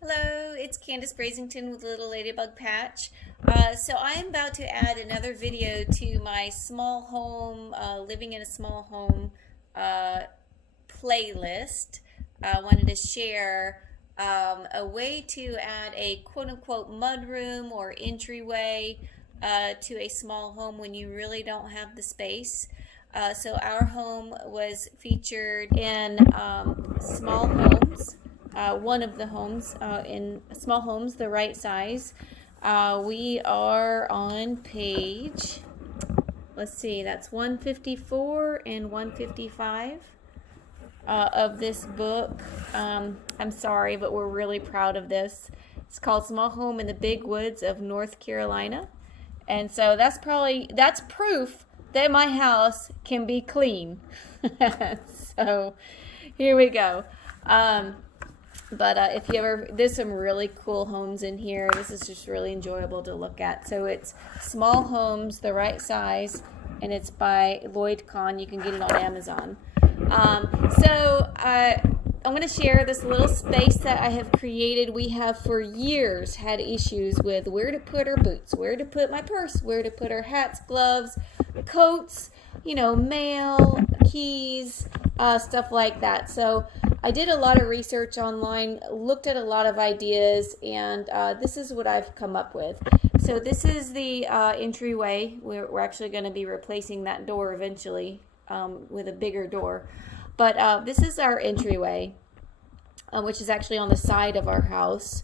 Hello, it's Candace Brazington with Little Ladybug Patch. So I'm about to add another video to my small home, living in a small home playlist. I wanted to share a way to add a quote-unquote mudroom or entryway to a small home when you really don't have the space. So our home was featured in small homes. One of the homes in small homes, the right size. We are on page, let's see, that's 154 and 155 of this book. I'm sorry, but we're really proud of this. It's called Small Home in the Big Woods of North Carolina. And so that's proof that my house can be clean. So here we go. But if you ever, there's some really cool homes in here. This is just really enjoyable to look at. So it's Small Homes, the Right Size, and it's by Lloyd Kahn. You can get it on Amazon. I'm going to share this little space that I have created. We have for years had issues with where to put our boots, where to put my purse, where to put our hats, gloves, coats, mail, keys, stuff like that. So I did a lot of research online, looked at a lot of ideas, and this is what I've come up with. So this is the entryway. We're actually going to be replacing that door eventually with a bigger door. But this is our entryway, which is actually on the side of our house.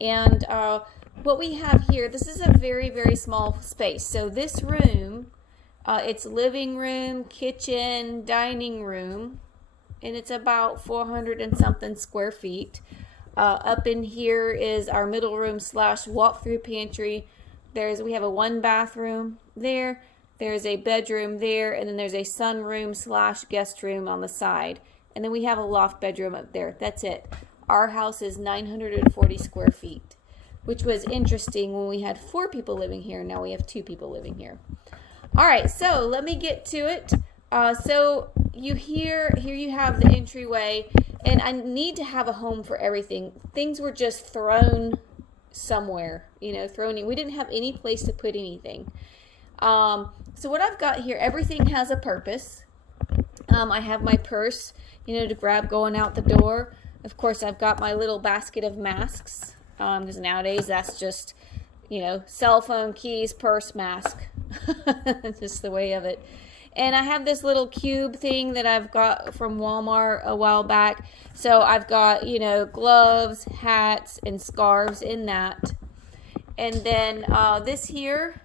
And what we have here, this is a very, very small space. So this room, it's living room, kitchen, dining room, and it's about 400 and something square feet. Up in here is our middle room / walk-through pantry. We have a 1 bathroom there. There's a bedroom there, and then there's a sunroom / guest room on the side. And then we have a loft bedroom up there. That's it. Our house is 940 square feet, which was interesting when we had 4 people living here. Now we have 2 people living here. All right, so let me get to it. So here you have the entryway, and I need to have a home for everything. Things were just thrown somewhere, thrown in. We didn't have any place to put anything. So what I've got here, everything has a purpose. I have my purse, to grab going out the door. Of course, I've got my little basket of masks, because nowadays that's just, cell phone, keys, purse, mask. Just the way of it. And I have this little cube thing that I've got from Walmart a while back. So I've got, gloves, hats, and scarves in that. And then this here,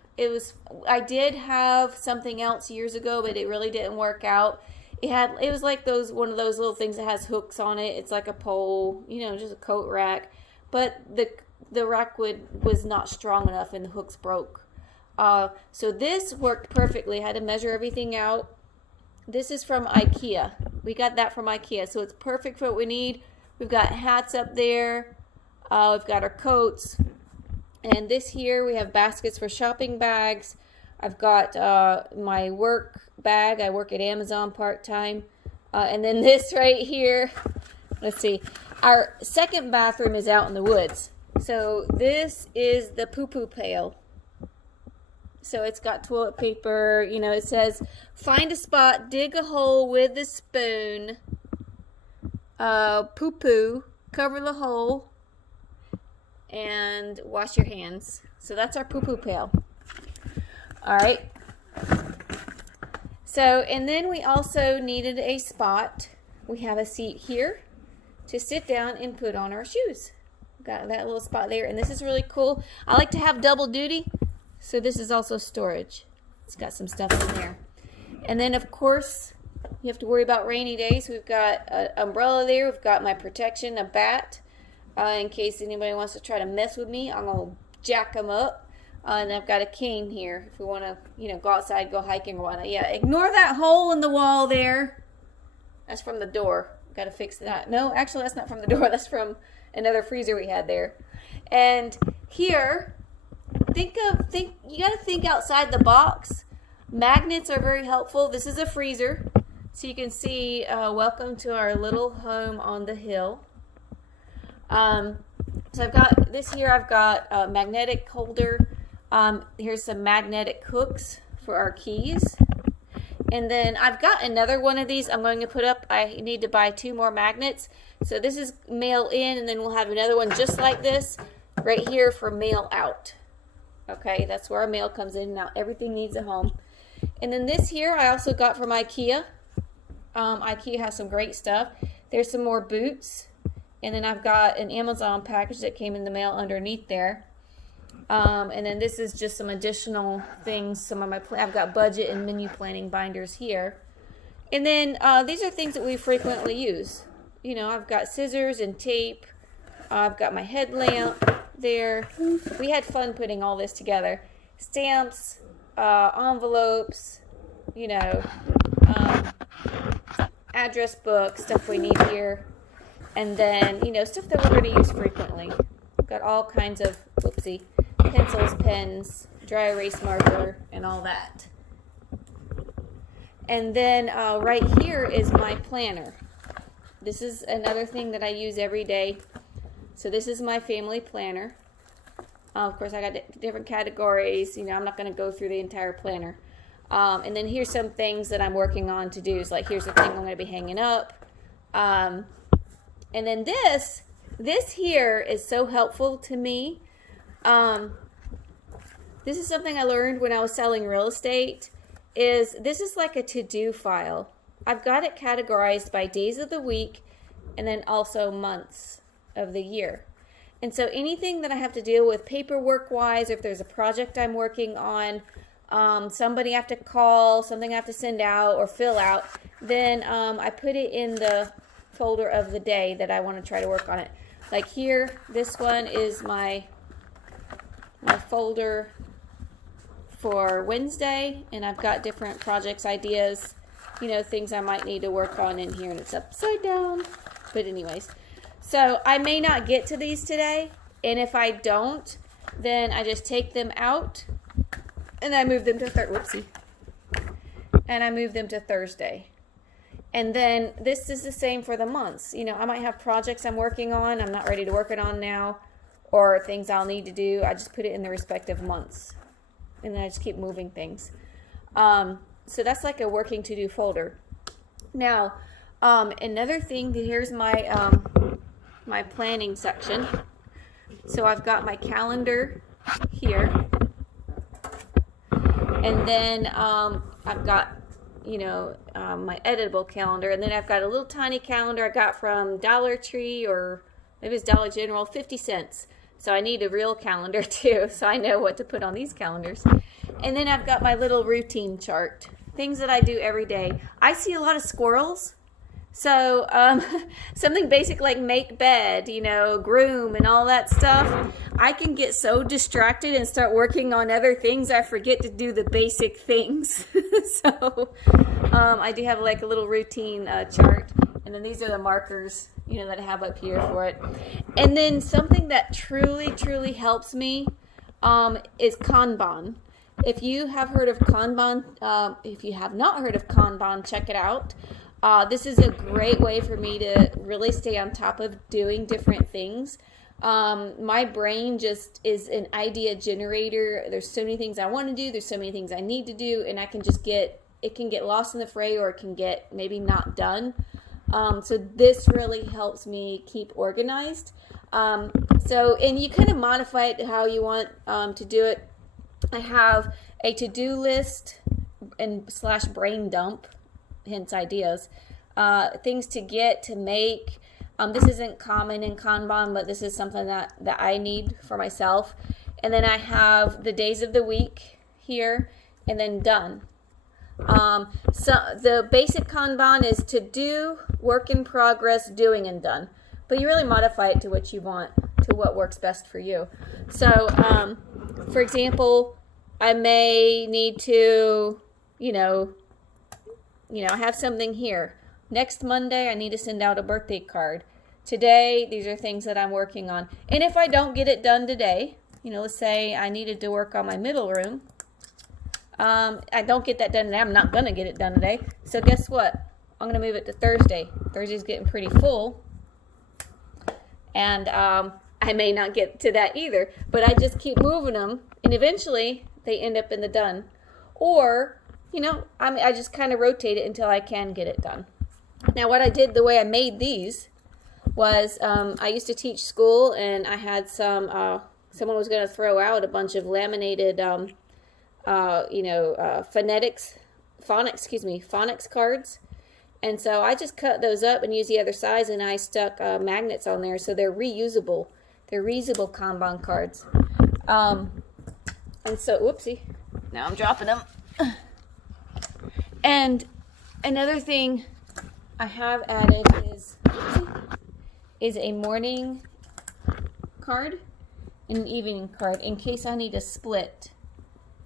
I did have something else years ago, but it really didn't work out. It was like one of those little things that has hooks on it. It's like a pole, just a coat rack. But the rack was not strong enough and the hooks broke. So this worked perfectly. I had to measure everything out. This is from Ikea. We got that from Ikea. So it's perfect for what we need. We've got hats up there. We've got our coats. And this here, we have baskets for shopping bags. I've got my work bag. I work at Amazon part-time. And then this right here, let's see. Our second bathroom is out in the woods. So this is the poo-poo pail. So it's got toilet paper. It says, find a spot, dig a hole with a spoon, poo-poo, cover the hole, and wash your hands. So that's our poo-poo pail. All right. So, and then we also needed a spot. We have a seat here to sit down and put on our shoes. Got that little spot there, and this is really cool. I like to have double duty, so this is also storage. It's got some stuff in there. And then, of course, you have to worry about rainy days. We've got an umbrella there. We've got my protection, a bat. In case anybody wants to try to mess with me, I'm going to jack them up. And I've got a cane here if we want to, go outside, go hiking or whatnot. Yeah, ignore that hole in the wall there. That's from the door. Got to fix that. No, actually, that's not from the door. That's from another freezer we had there. And here, you got to think outside the box. Magnets are very helpful. This is a freezer. So you can see, welcome to our little home on the hill. So I've got this here. I've got a magnetic holder. Here's some magnetic hooks for our keys. And then I've got another one of these I'm going to put up. I need to buy 2 more magnets. So this is mail in, and then we'll have another one just like this right here for mail out. Okay, that's where our mail comes in. Now everything needs a home. And then this here I also got from Ikea. Ikea has some great stuff. There's some more boots. And then I've got an Amazon package that came in the mail underneath there. And then this is just some additional things. Some of my I've got budget and menu planning binders here. And then these are things that we frequently use. You know, I've got scissors and tape. I've got my headlamp there. We had fun putting all this together. Stamps, envelopes, you know, address books, stuff we need here. And then, you know, stuff that we're going to use frequently. Got all kinds of, whoopsie, pencils, pens, dry erase marker, and all that. And then right here is my planner. This is another thing that I use every day. So this is my family planner. Of course, I got different categories. You know, I'm not going to go through the entire planner. And then here's some things that I'm working on to do. So like here's the thing I'm going to be hanging up. And then this here is so helpful to me. This is something I learned when I was selling real estate. This is like a to-do file. I've got it categorized by days of the week and then also months of the year. And so anything that I have to deal with paperwork-wise, if there's a project I'm working on, somebody I have to call, something I have to send out or fill out, then I put it in the folder of the day that I want to try to work on it. Like here, this one is my folder for Wednesday, and I've got different projects, ideas, you know, things I might need to work on in here, and it's upside down. But anyways, so I may not get to these today, and if I don't, then I just take them out and I move them to and I move them to Thursday. And then this is the same for the months. You know, I might have projects I'm working on, I'm not ready to work it on now, or things I'll need to do. I just put it in the respective months. And then I just keep moving things. So that's like a working to-do folder. Now, another thing, here's my my planning section. So I've got my calendar here. And then I've got, you know, my editable calendar. And then I've got a little tiny calendar I got from Dollar Tree, or maybe it's Dollar General, 50 cents. So I need a real calendar too, so I know what to put on these calendars. And then I've got my little routine chart, things that I do every day. I see a lot of squirrels. So something basic like make bed, you know, groom and all that stuff. I can get so distracted and start working on other things, I forget to do the basic things. So I do have like a little routine chart. And then these are the markers, you know, that I have up here for it. And then something that truly, truly helps me is Kanban. If you have heard of Kanban, if you have not heard of Kanban, check it out. This is a great way for me to really stay on top of doing different things. My brain just is an idea generator. There's so many things I want to do. There's so many things I need to do, and I can just it can get lost in the fray, or it can get maybe not done. So this really helps me keep organized. And you kind of modify it how you want to do it. I have a to-do list and / brain dump, hence ideas, things to get, to make. This isn't common in Kanban, but this is something that I need for myself. And then I have the days of the week here, and then done. So the basic Kanban is to do, work in progress, doing, and done. But you really modify it to what you want, to what works best for you. So, for example, I may need to, I have something here. Next Monday, I need to send out a birthday card. Today, these are things that I'm working on. And if I don't get it done today, let's say I needed to work on my middle room. I don't get that done today. I'm not going to get it done today. So guess what? I'm going to move it to Thursday. Thursday's getting pretty full. And I may not get to that either, but I just keep moving them, and eventually they end up in the done. Or, you know, I just kind of rotate it until I can get it done. Now, what I did, the way I made these, was I used to teach school, and I had someone was going to throw out a bunch of laminated, phonics cards. And so I just cut those up and used the other size, and I stuck magnets on there, so they're reusable. They're reusable Kanban cards. And so, whoopsie, now I'm dropping them. And another thing I have added is a morning card and an evening card in case I need to split.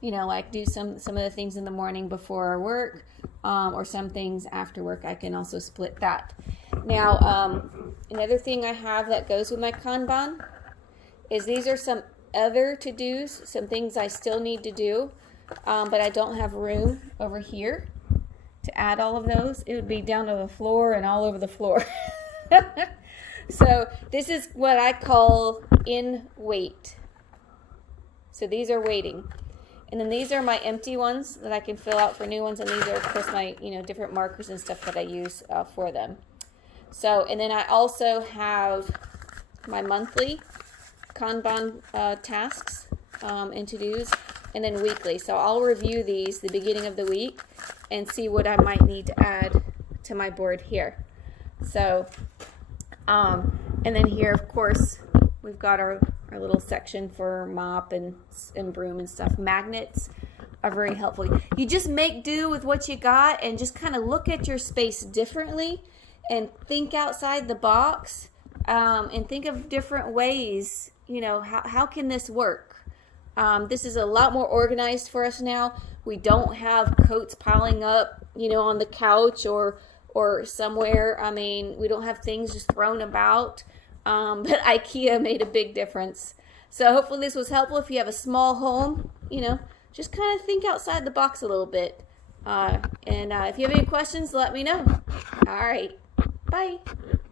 You know, like do some of the things in the morning before work, or some things after work. I can also split that. Now, another thing I have that goes with my Kanban is these are some other to-dos, some things I still need to do, but I don't have room over here to add all of those. It would be down to the floor and all over the floor. So this is what I call in wait. So these are waiting. And then these are my empty ones that I can fill out for new ones, and these are, of course, my different markers and stuff that I use for them. So, and then I also have my monthly Kanban tasks and to-dos, and then weekly. So I'll review these the beginning of the week and see what I might need to add to my board here. So, and then here, of course, we've got our little section for mop and broom and stuff. Magnets are very helpful. You just make do with what you got and just kind of look at your space differently and think outside the box, and think of different ways, how can this work? This is a lot more organized for us now. We don't have coats piling up, on the couch or somewhere. I mean, we don't have things just thrown about. But Ikea made a big difference. So hopefully this was helpful. If you have a small home, just kind of think outside the box a little bit. And if you have any questions, let me know. All right. Bye.